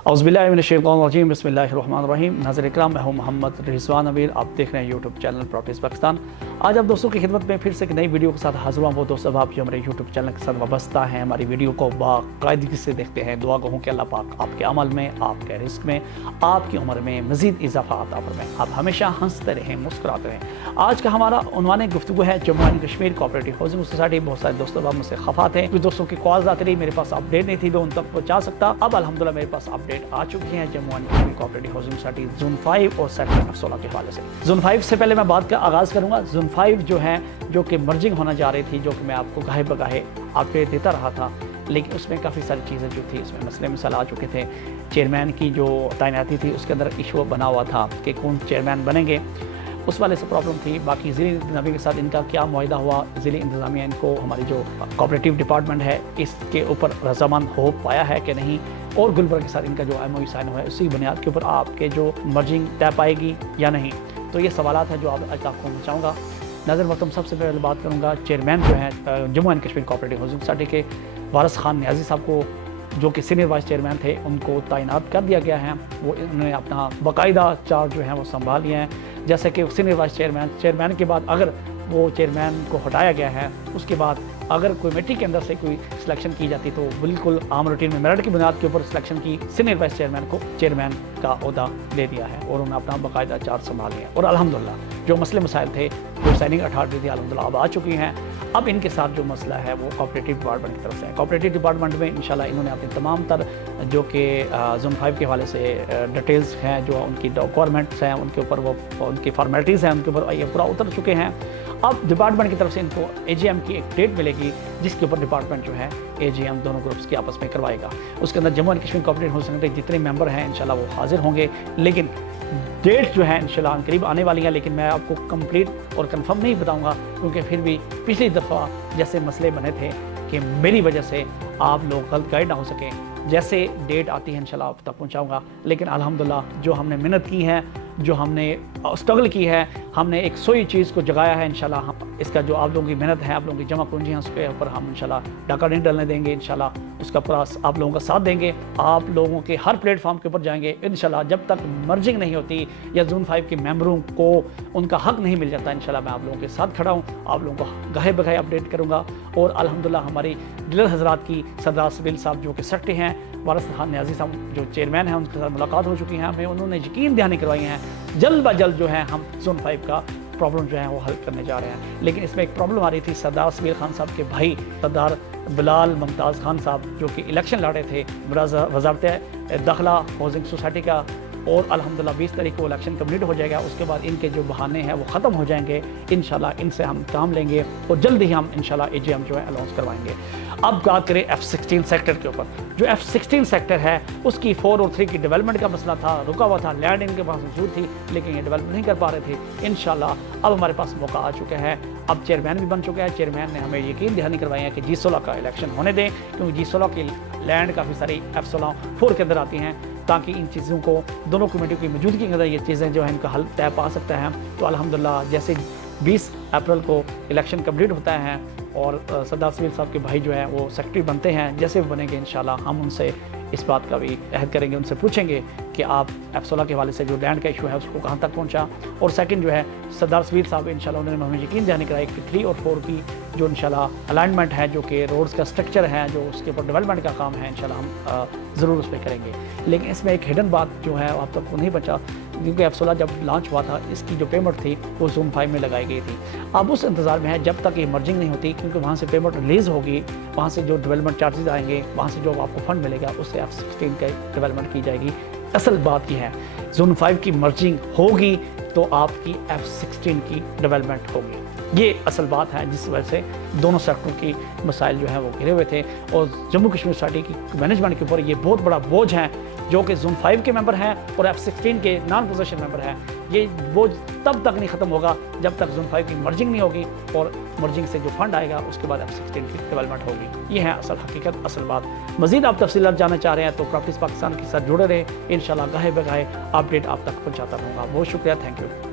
औज़ुबिल्लाहिमिनश्शैतानिर्रजीम बिस्मिल्लाहिर्रहमानिर्रहीम। नाज़रीन इकराम, मैं हूं मोहम्मद रिज़वान अमीर। आप देख रहे हैं यूट्यूब चैनल प्रॉपर्टीज़ पाकिस्तान। आज आप दोस्तों की खिदमत में फिर से एक नई वीडियो के साथ हाज़िर हुआ। वो दोस्त अब आप जो हमारे यूट्यूब चैनल के साथ वाबस्ता हैं, हमारी वीडियो को बाकायदगी से देखते हैं, दुआ कहूँ कि अल्लाह पाक आपके अमल में, आपके रिस्क में, आपकी उम्र में मज़ीद इजाफ़ा अता फरमाए। आप हमेशा हंसते रहें, मुस्कुराते रहें। आज का हमारा उन्वान गुफ्तगू है Jammu and Kashmir cooperative housing society. बहुत सारे दोस्तों अब मुझसे खफा थे, कुछ दोस्तों की कॉल्स आती रही, मेरे पास अपडेट नहीं थी, मैं उन तक पहुँचा सकता। अब अल्हम्दुलिल्लाह मेरे पास अपडेट आ चुकी है Jammu and Kashmir cooperative housing society zone 5 और सेक्टर 16 के हवाले से। जोन 5 से पहले मैं बात का आगाज़ करूँगा। जोन 5 जो है, जो कि मर्जिंग होना जा रही थी, जो कि मैं आपको गाहे बगाहे अपडेट देता रहा था, लेकिन उसमें काफ़ी सारी चीज़ें जो थी इसमें मसले मिसाल आ चुके थे। चेयरमैन की जो तैनाती थी उसके अंदर इशू बना हुआ था कि कौन चेयरमैन बनेंगे, उस वाले से प्रॉब्लम थी। बाकी ज़िली इंतज़ामिया के साथ इनका क्या मुआहिदा हुआ, ज़िली इंतज़ामिया इनको हमारी जो कोऑपरेटिव डिपार्टमेंट है इसके ऊपर रज़ामंद हो पाया है कि नहीं, और गुलबर्ग के साथ इनका जो MOU साइन हुआ है उसी बुनियाद के ऊपर आपके जो मर्जिंग तय पाएगी या नहीं। तो ये सवालात हैं जो आज आपको पहुँचाऊँगा। नज़र वक्त सबसे पहले बात करूँगा चेयरमैन जो हैं Jammu and Kashmir cooperative housing society के वारिस खान नियाज़ी साहब को, जो कि सीनियर वाइस चेयरमैन थे, उनको तैनात कर दिया गया है। वो उन्होंने अपना बाकायदा चार्ज जो है वो संभाल लिए हैं। जैसे कि सीनियर वाइस चेयरमैन के बाद अगर वो चेयरमैन को हटाया गया है, उसके बाद अगर कोई कमेटी के अंदर से कोई सिलेक्शन की जाती तो बिल्कुल आम रूटीन में मेरिट की बुनियाद के ऊपर सिलेक्शन की सीनियर वाइस चेयरमैन को चेयरमैन का ओहदा दे दिया है और उन्होंने अपना बाकायदा चार्ज संभाल लिया। और अल्हम्दुलिल्लाह जो मसले मसाइल थे, जो साइनिंग अथॉरिटी थी, अल्हम्दुलिल्लाह अब आ चुकी हैं। अब इनके साथ जो मसला है वो कोऑपरेटिव डिपार्टमेंट की तरफ से है। कोऑपरेटिव डिपार्टमेंट में इंशाल्लाह इन्होंने अपनी तमाम तर जो कि जोन 5 के हवाले से डिटेल्स हैं, जो उनकी डॉक्यूमेंट्स हैं, उनके ऊपर वो उनकी फॉर्मेलिटीज़ हैं, उनके ऊपर ये पूरा उतर चुके हैं। अब डिपार्टमेंट की तरफ से इनको AGM की एक डेट मिलेगी जिसके ऊपर डिपार्टमेंट जो है AGM दोनों ग्रुप्स की आपस में करवाएगा। उसके अंदर Jammu and Kashmir cooperative housing society जितने मेंबर हैं इंशाल्लाह वो हाजिर होंगे, लेकिन डेट जो है इंशाल्लाह करीब आने वाली है। लेकिन मैं आपको कंप्लीट और कंफर्म नहीं बताऊंगा, क्योंकि फिर भी पिछली दफ़ा जैसे मसले बने थे कि मेरी वजह से आप लोग गलत गाइड ना हो सकें, जैसे डेट आती है इंशाल्लाह आप तक पहुंचाऊंगा। लेकिन अल्हम्दुलिल्लाह जो हमने मेहनत की है, जो हमने स्ट्रगल की है, हमने एक सोई चीज़ को जगाया है इंशाल्लाह। हम इसका जो आप लोगों की मेहनत है, आप लोगों की जमा पूंजी है, उसके ऊपर हम इंशाल्लाह डाका नहीं डलने देंगे। इंशाल्लाह उसका पूरा आप लोगों का साथ देंगे, आप लोगों के हर प्लेटफॉर्म के ऊपर जाएंगे इंशाल्लाह। जब तक मर्जिंग नहीं होती या जोन 5 के मेंबरों को उनका हक नहीं मिल जाता, इंशाल्लाह मैं आप लोगों के साथ खड़ा हूँ, आप लोगों को गाहे बगाहे अपडेट करूँगा। और अल्हम्दुलिल्लाह हमारी डीलर हजरात की सरदार सबिल साहब जो कि सेक्रेटरी हैं, वारिस खान नियाज़ी साहब जो चेयरमैन हैं, उनके साथ मुलाकात हो चुकी है। हमें उन्होंने यकीन दहानी करवाई हैं जल्द ब जल्द जो है हम जोन 5 का प्रॉब्लम जो है वो हल करने जा रहे हैं। लेकिन इसमें एक प्रॉब्लम आ रही थी, सरदार समीर खान साहब के भाई सरदार बिलाल मुमताज़ खान साहब जो कि इलेक्शन लड़े थे वज़ारत दाखिला हाउसिंग सोसाइटी का, और अल्हम्दुलिल्लाह 20 तारीख को इलेक्शन कंप्लीट हो जाएगा। उसके बाद इनके जो बहाने हैं वो ख़त्म हो जाएंगे इंशाल्लाह। इनसे हम काम लेंगे और जल्द ही हम इंशाल्लाह AGM जो है अनाउंस करवाएंगे। अब बात करें F16 सेक्टर के ऊपर। जो F16 सेक्टर है उसकी 4 और 3 की डेवलपमेंट का मसला था, रुका हुआ था। लैंड इनके पास मौजूद थी लेकिन ये डेवलप नहीं कर पा रहे थे। इंशाल्लाह अब हमारे पास मौका आ चुका है। अब चेयरमैन भी बन चुका है। चेयरमैन ने हमें यकीन दहानी करवाई है कि G16 का इलेक्शन होने दें, क्योंकि G16 की लैंड काफ़ी सारी F16 4 के अंदर आती हैं, ताकि इन चीज़ों को दोनों कमेटियों की मौजूदगी के अंदर ये चीज़ें जो है इनका हल तय पा सकता है। तो अल्हम्दुलिल्लाह जैसे 20 अप्रैल को इलेक्शन कंप्लीट होता है और सरदार समीर साहब के भाई जो है वो सेक्रेटरी बनते हैं, जैसे भी बनेंगे इंशाल्लाह हम उनसे इस बात का भी अहद करेंगे, उनसे पूछेंगे कि आप F16 के हवाले से जो लैंड का इशू है उसको कहाँ तक पहुँचा। और सेकंड जो है सरदार समीर साहब इंशाल्लाह उन्होंने हमें यकीन दहानी कराई कि 3 और 4 की जो इंशाल्लाह अलाइनमेंट है, जो कि रोड्स का स्ट्रक्चर है, जो उसके ऊपर डेवलपमेंट का काम है, इंशाल्लाह हम ज़रूर उस पर करेंगे। लेकिन इसमें एक हिडन बात जो है आप तक को नहीं बचा, क्योंकि F16 जब लॉन्च हुआ था इसकी जो पेमेंट थी वो जोन 5 में लगाई गई थी। अब उस इंतज़ार में है जब तक ये मर्जिंग नहीं होती, क्योंकि वहाँ से पेमेंट रिलीज़ होगी, वहाँ से जो डेवलपमेंट चार्जेस आएंगे, वहाँ से जो आपको फंड मिलेगा उससे F16 की डेवलपमेंट की जाएगी। असल बात यह है जोन 5 की मर्जिंग होगी तो आपकी F16 की डेवलपमेंट होगी। ये असल बात है जिस वजह से दोनों सेक्टरों की मसाइल जो है वो घिरे हुए थे। और जम्मू कश्मीर सोसाइटी की मैनेजमेंट के ऊपर ये बहुत बड़ा बोझ है, जो कि जोन 5 के मेंबर हैं और F16 के नॉन पोजीशन मेंबर हैं। ये बोझ तब तक नहीं ख़त्म होगा जब तक जोन 5 की मर्जिंग नहीं होगी, और मर्जिंग से जो फंड आएगा उसके बाद F16 की डेवलपमेंट होगी। ये है असल हकीकत, असल बात। मज़ीद आप तफसीलात जानना चाह रहे हैं तो प्रॉपर्टीज़ पाकिस्तान के साथ जुड़े रहें, इंशाल्लाह गाहे बगाहे अपडेट आप तक पहुँचाता रहूँगा। बहुत शुक्रिया, थैंक यू।